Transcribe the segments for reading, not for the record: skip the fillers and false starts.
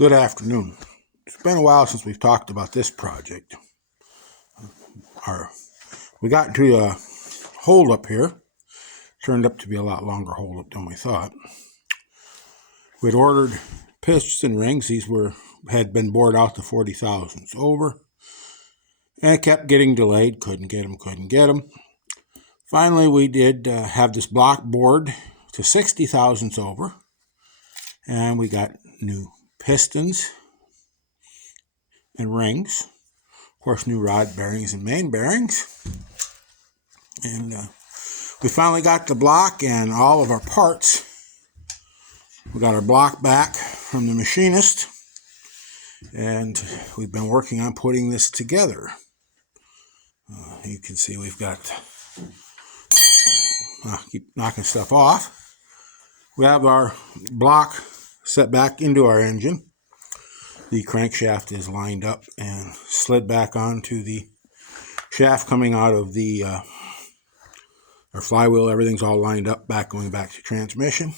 Good afternoon. It's been a while since we've talked about this project. We got into a holdup here. Turned up to be a lot longer holdup than we thought. We'd ordered piston rings. These had been bored out to 40 thousandths over. And it kept getting delayed. Couldn't get them. Finally, we did have this block bored to 60 thousandths over. And we got new pistons and rings, of course, new rod bearings and main bearings, and we finally got the block and all of our parts. We got our block back from the machinist, and we've been working on putting this together. You can see we've got, keep knocking stuff off. We have our block set back into our engine. The crankshaft is lined up and slid back onto the shaft coming out of the our flywheel. Everything's all lined up, going back to transmission.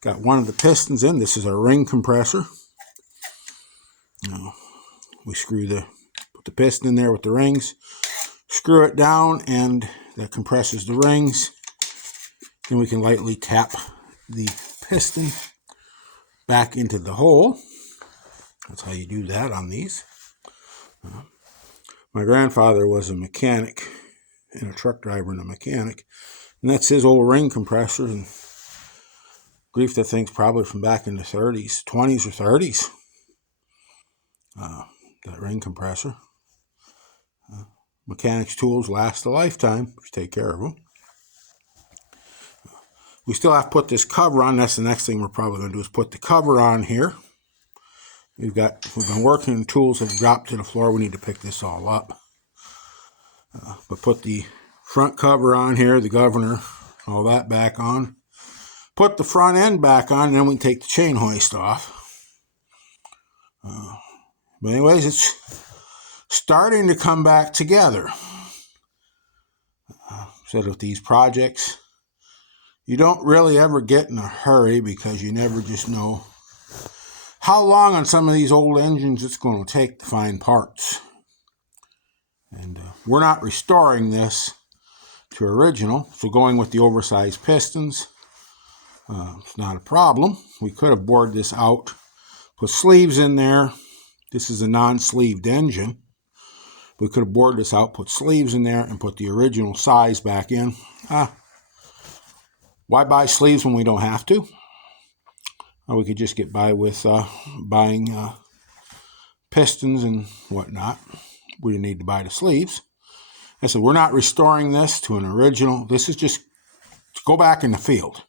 Got one of the pistons in. This is our ring compressor. We put the piston in there with the rings, screw it down, and that compresses the rings. Then we can lightly tap the piston back into the hole. That's how you do that on these. My grandfather was a mechanic, and a truck driver and a mechanic, and that's his old ring compressor. And grief, that thing's probably from back in the 30s, 20s or 30s. That ring compressor. Mechanics' tools last a lifetime if you take care of them. We still have to put this cover on. That's the next thing we're probably going to do, is put the cover on here. We've been working, tools have dropped to the floor. We need to pick this all up. But put the front cover on here, the governor, all that back on. Put the front end back on, and then we can take the chain hoist off. But anyways, it's starting to come back together. Said with these projects, you don't really ever get in a hurry, because you never just know how long on some of these old engines it's going to take to find parts. And we're not restoring this to original, so going with the oversized pistons, it's not a problem. We could have bored this out, put sleeves in there. This is a non-sleeved engine. We could have bored this out, put sleeves in there, and put the original size back in. Why buy sleeves when we don't have to? We could just get by with buying pistons and whatnot. We didn't need to buy the sleeves. I said, we're not restoring this to an original. This is just to go back in the field.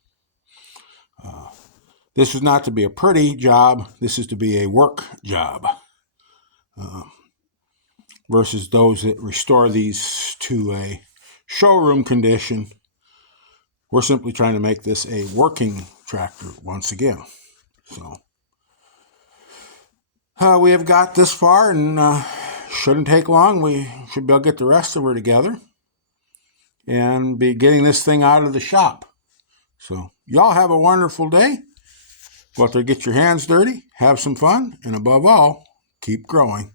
This is not to be a pretty job. This is to be a work job. Versus those that restore these to a showroom condition. We're simply trying to make this a working tractor once again. So we have got this far, and shouldn't take long. We should be able to get the rest of her together and be getting this thing out of the shop. So y'all have a wonderful day. Go out there, get your hands dirty, have some fun, and above all, keep growing.